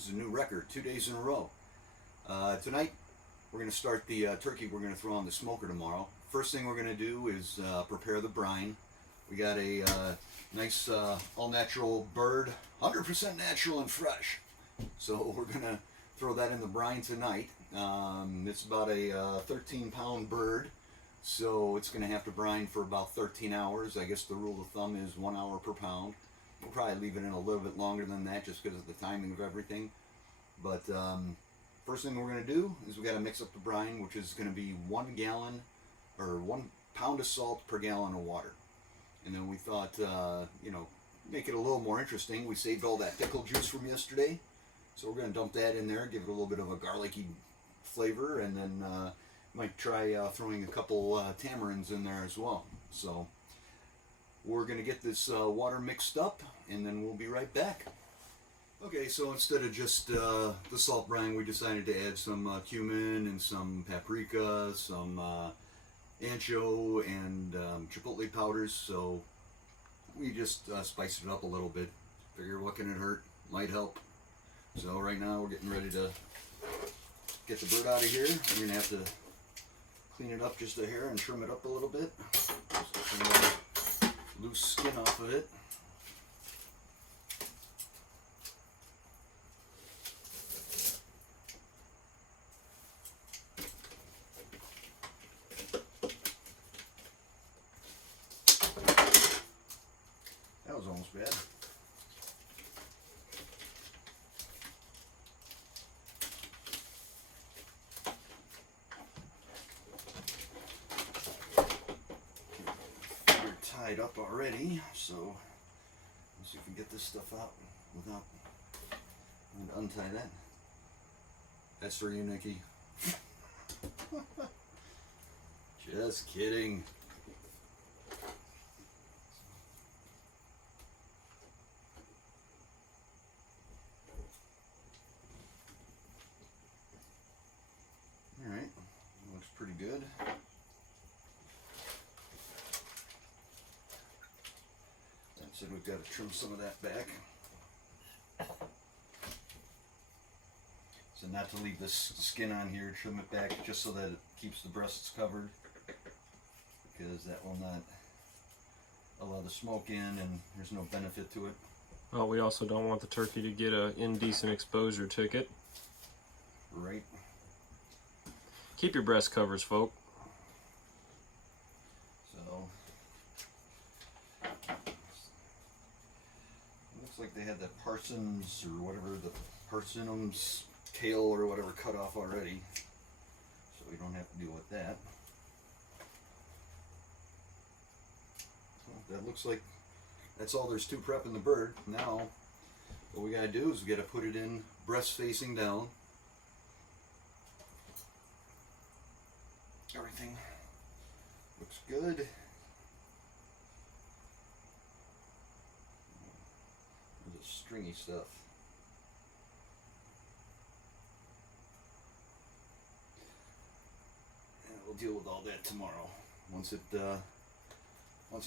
This is a new record, 2 days in a row. Tonight, we're going to start the turkey we're going to throw on the smoker tomorrow. First thing we're going to do is prepare the brine. We got a nice all-natural bird, 100% natural and fresh. So we're going to throw that in the brine tonight. It's about a 13-pound bird, so it's going to have to brine for about 13 hours. I guess the rule of thumb is 1 hour per pound. We'll probably leave it in a little bit longer than that just because of the timing of everything. But first thing we're going to do is we got to mix up the brine, which is going to be 1 gallon or 1 pound of salt per gallon of water. And then we thought, make it a little more interesting. We saved all that pickle juice from yesterday, so we're going to dump that in there, give it a little bit of a garlicky flavor, and then might try throwing a couple tamarinds in there as well. So we're going to get this water mixed up, and then we'll be right back. Okay, so instead of just the salt brine, we decided to add some cumin and some paprika, some ancho and chipotle powders. So we just spiced it up a little bit. Figure, what can it hurt? Might help. So right now we're getting ready to get the bird out of here. We're going to have to clean it up just a hair and trim it up a little bit. Just get some loose skin off of it. That was almost bad. Tied up already, so let's see if we can get this stuff out without untie that. That's for you, Nikki. Just kidding. All right, looks pretty good. So we've got to trim some of that back. So not to leave this skin on here, trim it back just so that it keeps the breasts covered, because that will not allow the smoke in and there's no benefit to it. Well, we also don't want the turkey to get an indecent exposure ticket. Right. Keep your breast covers, folk. So like they had that parsons or whatever, the parsonum's tail or whatever cut off already, so we don't have to deal with that. Well, that looks like that's all there's to prepping the bird. Now what we gotta do is we gotta put it in breast facing down. Everything looks good. Stringy stuff. And we'll deal with all that tomorrow. Once it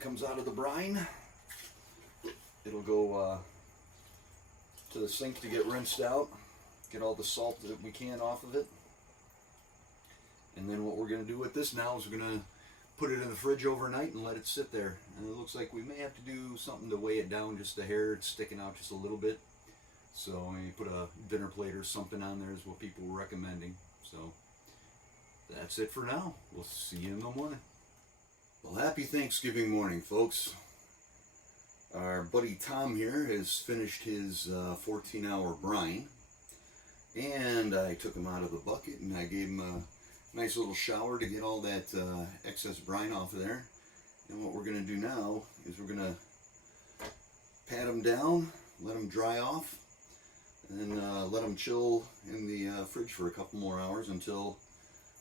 comes out of the brine, it'll go to the sink to get rinsed out, get all the salt that we can off of it. And then what we're going to do with this now is we're going to put it in the fridge overnight and let it sit there. And it looks like we may have to do something to weigh it down just a hair. It's sticking out just a little bit. So maybe put a dinner plate or something on there is what people were recommending. So that's it for now. We'll see you in the morning. Well, happy Thanksgiving morning, folks. Our buddy Tom here has finished his 14-hour brine. And I took him out of the bucket and I gave him a nice little shower to get all that excess brine off of there. And what we're going to do now is we're going to pat them down, let them dry off, and let them chill in the fridge for a couple more hours until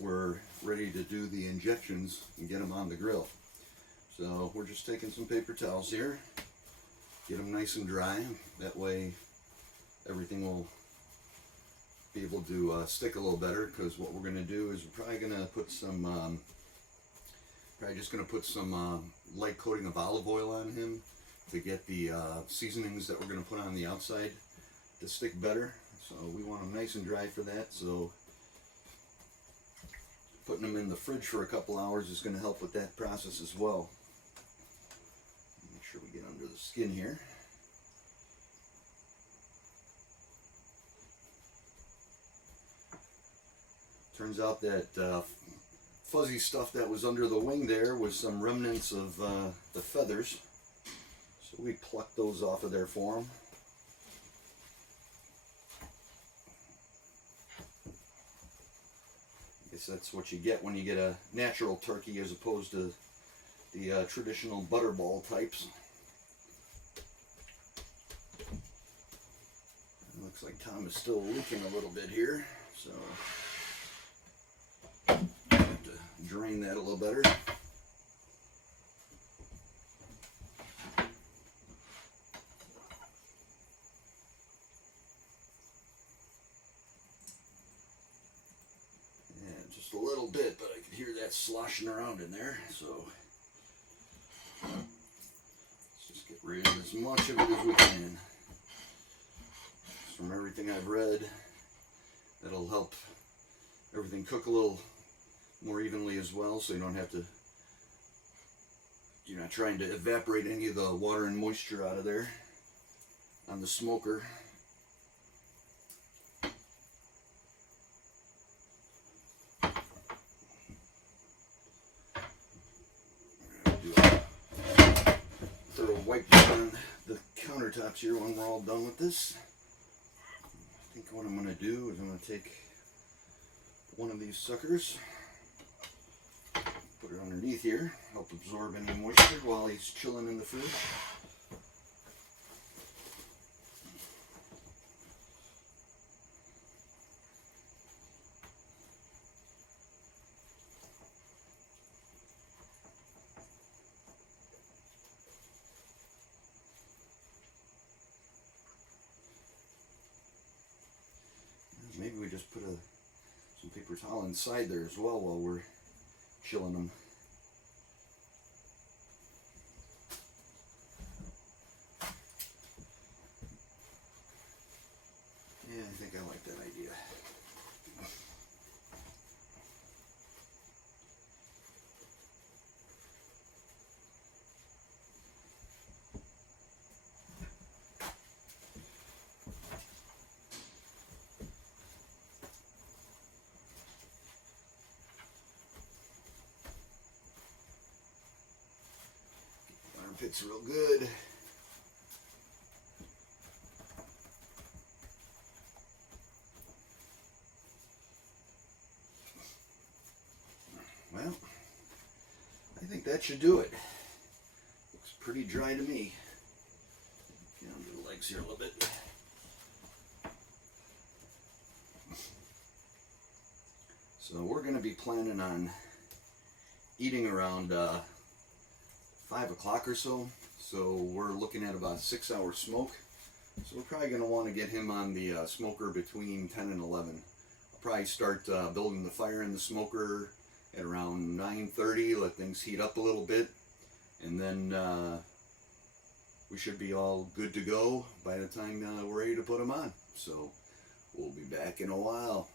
we're ready to do the injections and get them on the grill. So we're just taking some paper towels here, get them nice and dry. That way everything will be able to stick a little better, because what we're going to do is we're probably going to put some light coating of olive oil on him to get the seasonings that we're going to put on the outside to stick better. So we want them nice and dry for that. So putting them in the fridge for a couple hours is going to help with that process as well. Make sure we get under the skin here. Turns out that fuzzy stuff that was under the wing there was some remnants of the feathers. So we plucked those off of there for them. I guess that's what you get when you get a natural turkey as opposed to the traditional butterball types. It looks like Tom is still leaking a little bit here, so I have to drain that a little better. Just a little bit, but I could hear that sloshing around in there, so let's just get rid of as much of it as we can. From everything I've read, that'll help everything cook a little more evenly as well, so you don't have to, you're not trying to evaporate any of the water and moisture out of there on the smoker. Throw a wipe on the countertops here when we're all done with this. I think what I'm going to do is I'm going to take one of these suckers, put it underneath here, help absorb any moisture while he's chilling in the fridge. Maybe we just put some paper towel inside there as well while we're chilling them. Yeah, I think I like that idea. Armpits real good. Well, I think that should do it. Looks pretty dry to me. Get under the legs here a little bit. So we're going to be planning on eating around 5 o'clock or so. So we're looking at about a 6-hour smoke. So we're probably going to want to get him on the smoker between 10 and 11. I'll probably start building the fire in the smoker at around 9:30, let things heat up a little bit, and then we should be all good to go by the time we're ready to put them on. So we'll be back in a while.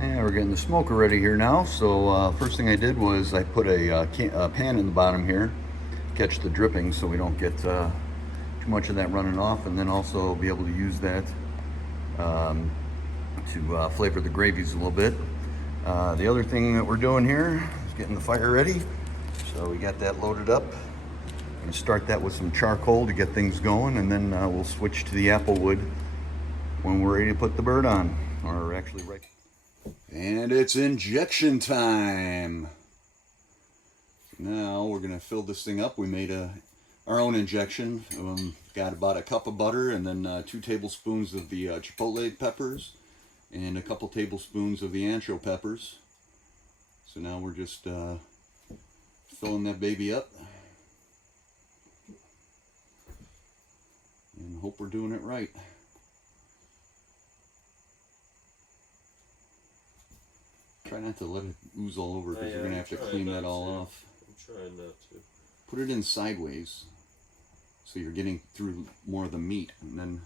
And we're getting the smoker ready here now. So first thing I did was I put a pan in the bottom here, catch the dripping so we don't get too much of that running off, and then also be able to use that to flavor the gravies a little bit. The other thing that we're doing here is getting the fire ready. So we got that loaded up. I'm going to start that with some charcoal to get things going, and then we'll switch to the apple wood when we're ready to put the bird on, or actually right. And it's injection time. Now we're going to fill this thing up. We made our own injection. Got about a cup of butter, and then 2 tablespoons of the chipotle peppers, and a couple tablespoons of the ancho peppers. So now we're just filling that baby up. and hope we're doing it right. Try not to let it ooze all over because you're going to have to clean that all off. I'm trying not to. Put it in sideways so you're getting through more of the meat, and then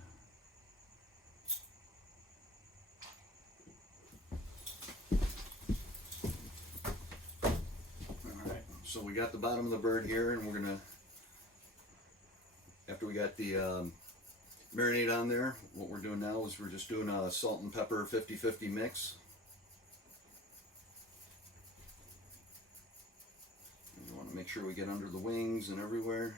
alright, so we got the bottom of the bird here, and we're gonna, after we got the marinade on there, what we're doing now is we're just doing a salt and pepper 50-50 mix. We want to make sure we get under the wings and everywhere.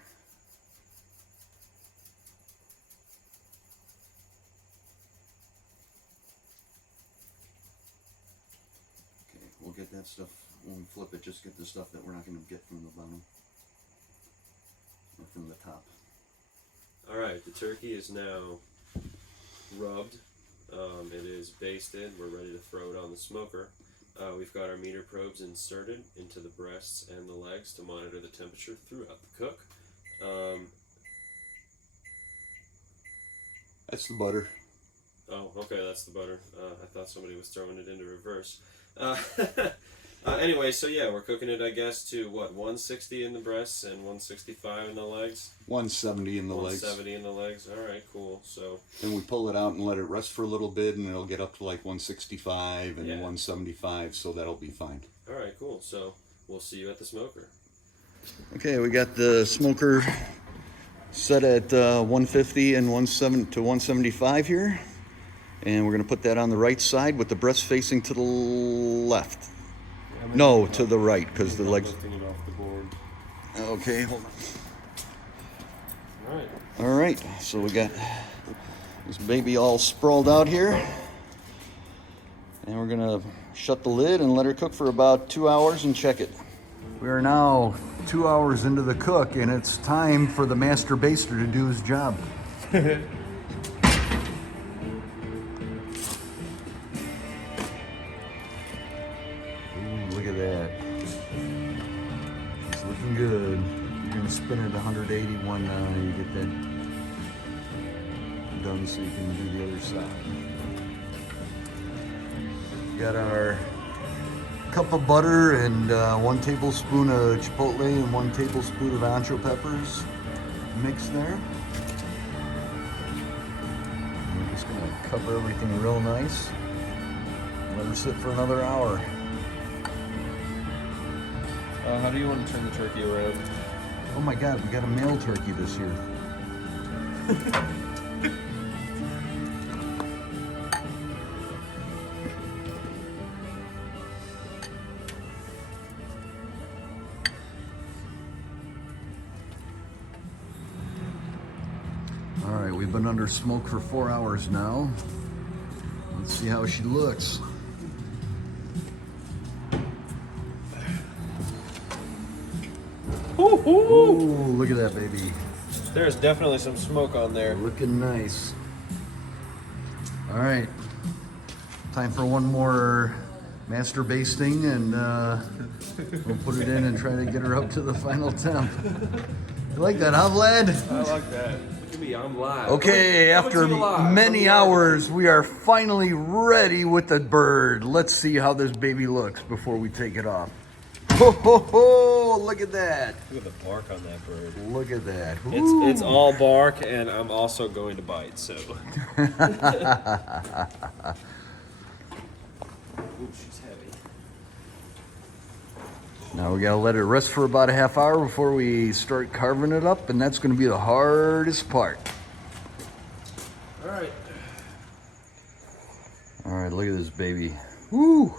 Okay, we'll get that stuff when we flip it. Just get the stuff that we're not going to get from the bottom or from the top. Alright, the turkey is now rubbed. It is basted. We're ready to throw it on the smoker. We've got our meter probes inserted into the breasts and the legs to monitor the temperature throughout the cook. That's the butter. Oh, okay, that's the butter. I thought somebody was throwing it into reverse. Anyway, so yeah, we're cooking it, I guess, to what, 160 in the breasts and 165 in the legs? 170 in the legs. 170 in the legs. All right, cool. So then we pull it out and let it rest for a little bit, and it'll get up to like 165 and 175, so that'll be fine. All right, cool. So we'll see you at the smoker. Okay, we got the smoker set at 150 and 170 to 175 here, and we're going to put that on the right side with the breast facing to the left. No, to the right, because the legs. Lifting it off the board. Okay, hold on. All right. All right, so we got this baby all sprawled out here, and we're gonna shut the lid and let her cook for about 2 hours and check it. We are now 2 hours into the cook, and it's time for the master baster to do his job. Look at that. It's looking good. You're gonna spin it 181 now and you get that done so you can do the other side. Got our cup of butter and 1 tablespoon of chipotle and 1 tablespoon of ancho peppers mixed there. And we're just gonna cover everything real nice. Let her sit for another hour. How do you want to turn the turkey around? Oh my God, we got a male turkey this year. All right, we've been under smoke for 4 hours now. Let's see how she looks. Ooh, look at that baby. There's definitely some smoke on there. Looking nice. All right, time for one more master basting, and we'll put it in and try to get her up to the final temp. You like that, huh, Vlad? I like that. Look at me, I'm live. Okay, after many hours, we are finally ready with the bird. Let's see how this baby looks before we take it off. Ho, ho, ho, look at that. Look at the bark on that bird. Look at that. It's all bark, and I'm also going to bite, so. Ooh, she's heavy. Now we gotta let it rest for about a half hour before we start carving it up, and that's gonna be the hardest part. All right. All right, look at this baby. Woo!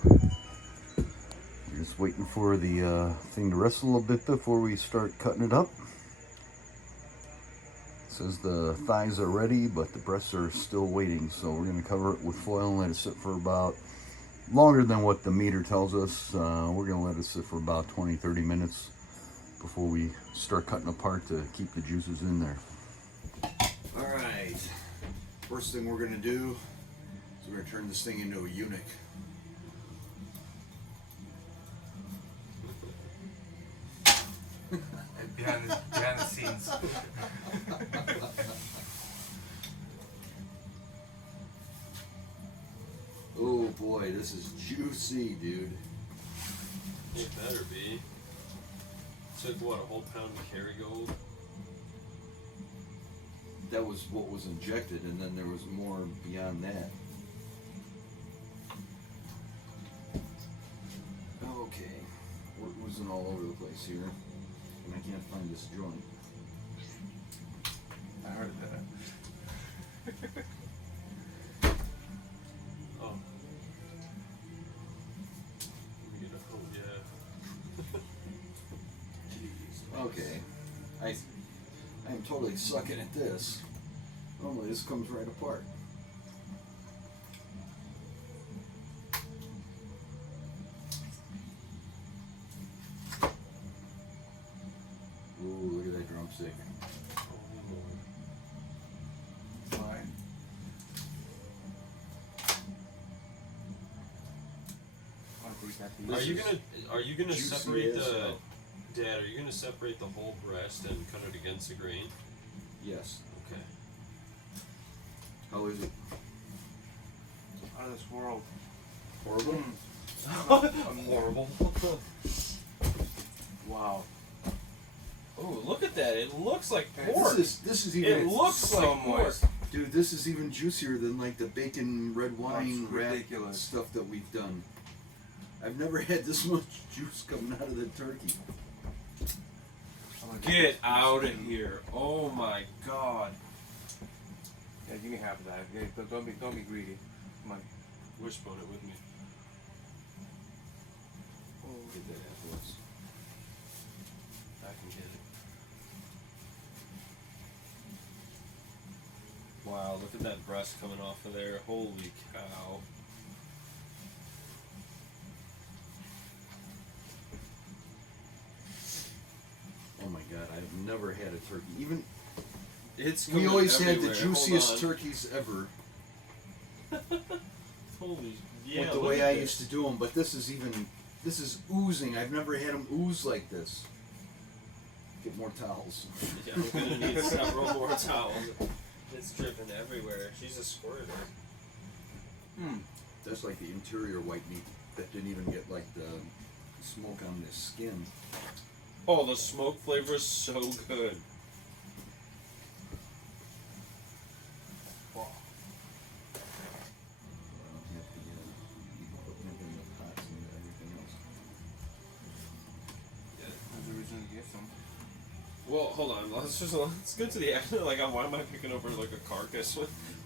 Just waiting for the thing to rest a little bit before we start cutting it up. It says the thighs are ready, but the breasts are still waiting. So we're gonna cover it with foil and let it sit for about longer than what the meter tells us. We're gonna let it sit for about 20-30 minutes before we start cutting apart to keep the juices in there. All right, first thing we're gonna do is we're gonna turn this thing into a eunuch. Behind the scenes. boy, this is juicy, dude. It better be. Took what, a whole pound of Kerrygold? That was what was injected, and then there was more beyond that. Okay, we're oozing all over the place here, and I can't find this joint. I heard that. Oh. Oh, yeah. Okay, I'm totally sucking at this. Normally this comes right apart. Ooh, look at that drumstick. Why? Are you gonna juicy separate as the hell. Dad, are you gonna separate the whole breast and cut it against the grain? Yes. Okay. How is it? Out of this world. Horrible? Horrible. Wow. Oh, look at that. It looks like Hey, pork. This is even It looks so like pork. moist. dude, this is even juicier than like the bacon red wine That's wrap ridiculous. stuff that we've done. I've never had this much juice coming out of the turkey. I'm gonna Get this out of in. here. Oh my god. Yeah, give me half of that. Yeah, don't be greedy. Come on. Wishbone it with me. Get that afterwards. I can get it. Wow, look at that breast coming off of there. Holy cow. Oh my god, I've never had a turkey. Even It's we coming always had everywhere. the Hold juiciest on. turkeys ever. Holy yeah. with the look way at I this. used to do them, but this is oozing. I've never had them ooze like this. Get more towels. Yeah, we're gonna need several more towels. It's dripping everywhere. She's a squirter. That's like the interior white meat that didn't even get like the smoke on the skin. Oh, the smoke flavor is so good. Wow. You have to put in the pots and everything else. There's a reason to get some. Well, hold on. Let's get to the end. Like, why am I picking over like a carcass?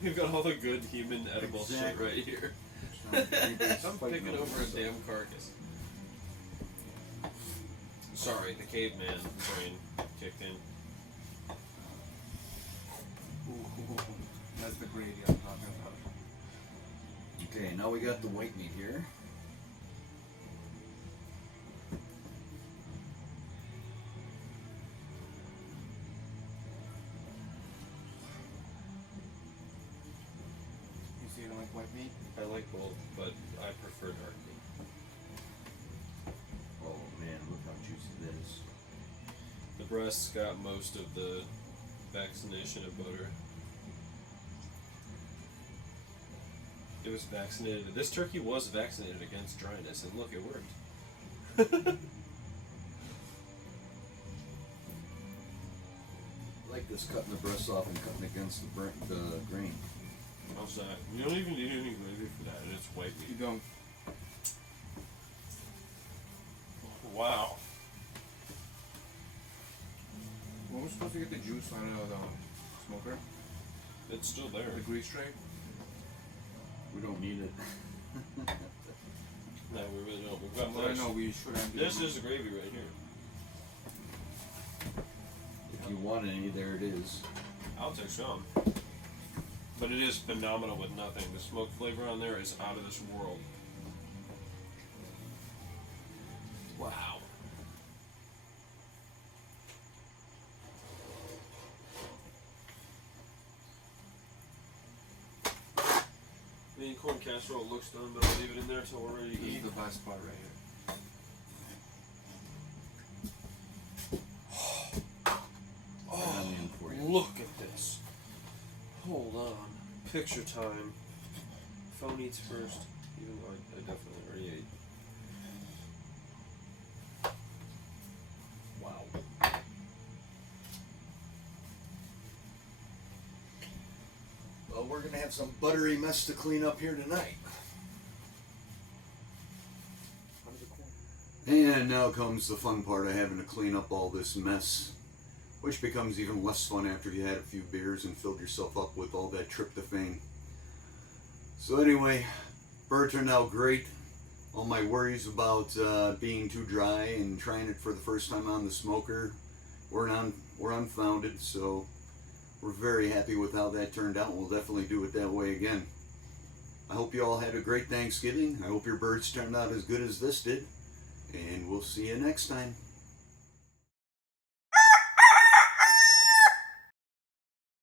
We've got all the good human edible Exactly. shit right here. I'm picking over a damn carcass. Sorry, the caveman brain kicked in. Ooh, that's the gravy I'm talking about. Okay, now we got the white meat here. You see, you don't like white meat? I like both, but I prefer dark meat. Oh man, look how juicy that is. The breast's got most of the vaccination of butter. It was vaccinated. This turkey was vaccinated against dryness, and look, it worked. I like this cutting the breasts off and cutting against the grain. How's that? You don't even need any gravy for that. It's white You meat. don't. Wow. When we're supposed to get the juice out of the smoker? It's still there. The grease tray? We don't need it. No, we really don't. We've got Well, I this. know we should have. This is the gravy right here. If you want any, there it is. I'll take some. But it is phenomenal with nothing. The smoke flavor on there is out of this world. Wow. The corn casserole looks done, but I'll leave it in there till we're ready to This eat. is the best part right here. Onion for you. Look at this. Hold on. Picture time. Phone eats first. Even though I definitely already ate. Wow. Well, we're gonna have some buttery mess to clean up here tonight. And now comes the fun part of having to clean up all this mess, which becomes even less fun after you had a few beers and filled yourself up with all that tryptophan. So anyway, bird turned out great. All my worries about being too dry and trying it for the first time on the smoker were unfounded. So we're very happy with how that turned out. We'll definitely do it that way again. I hope you all had a great Thanksgiving. I hope your birds turned out as good as this did. And we'll see you next time.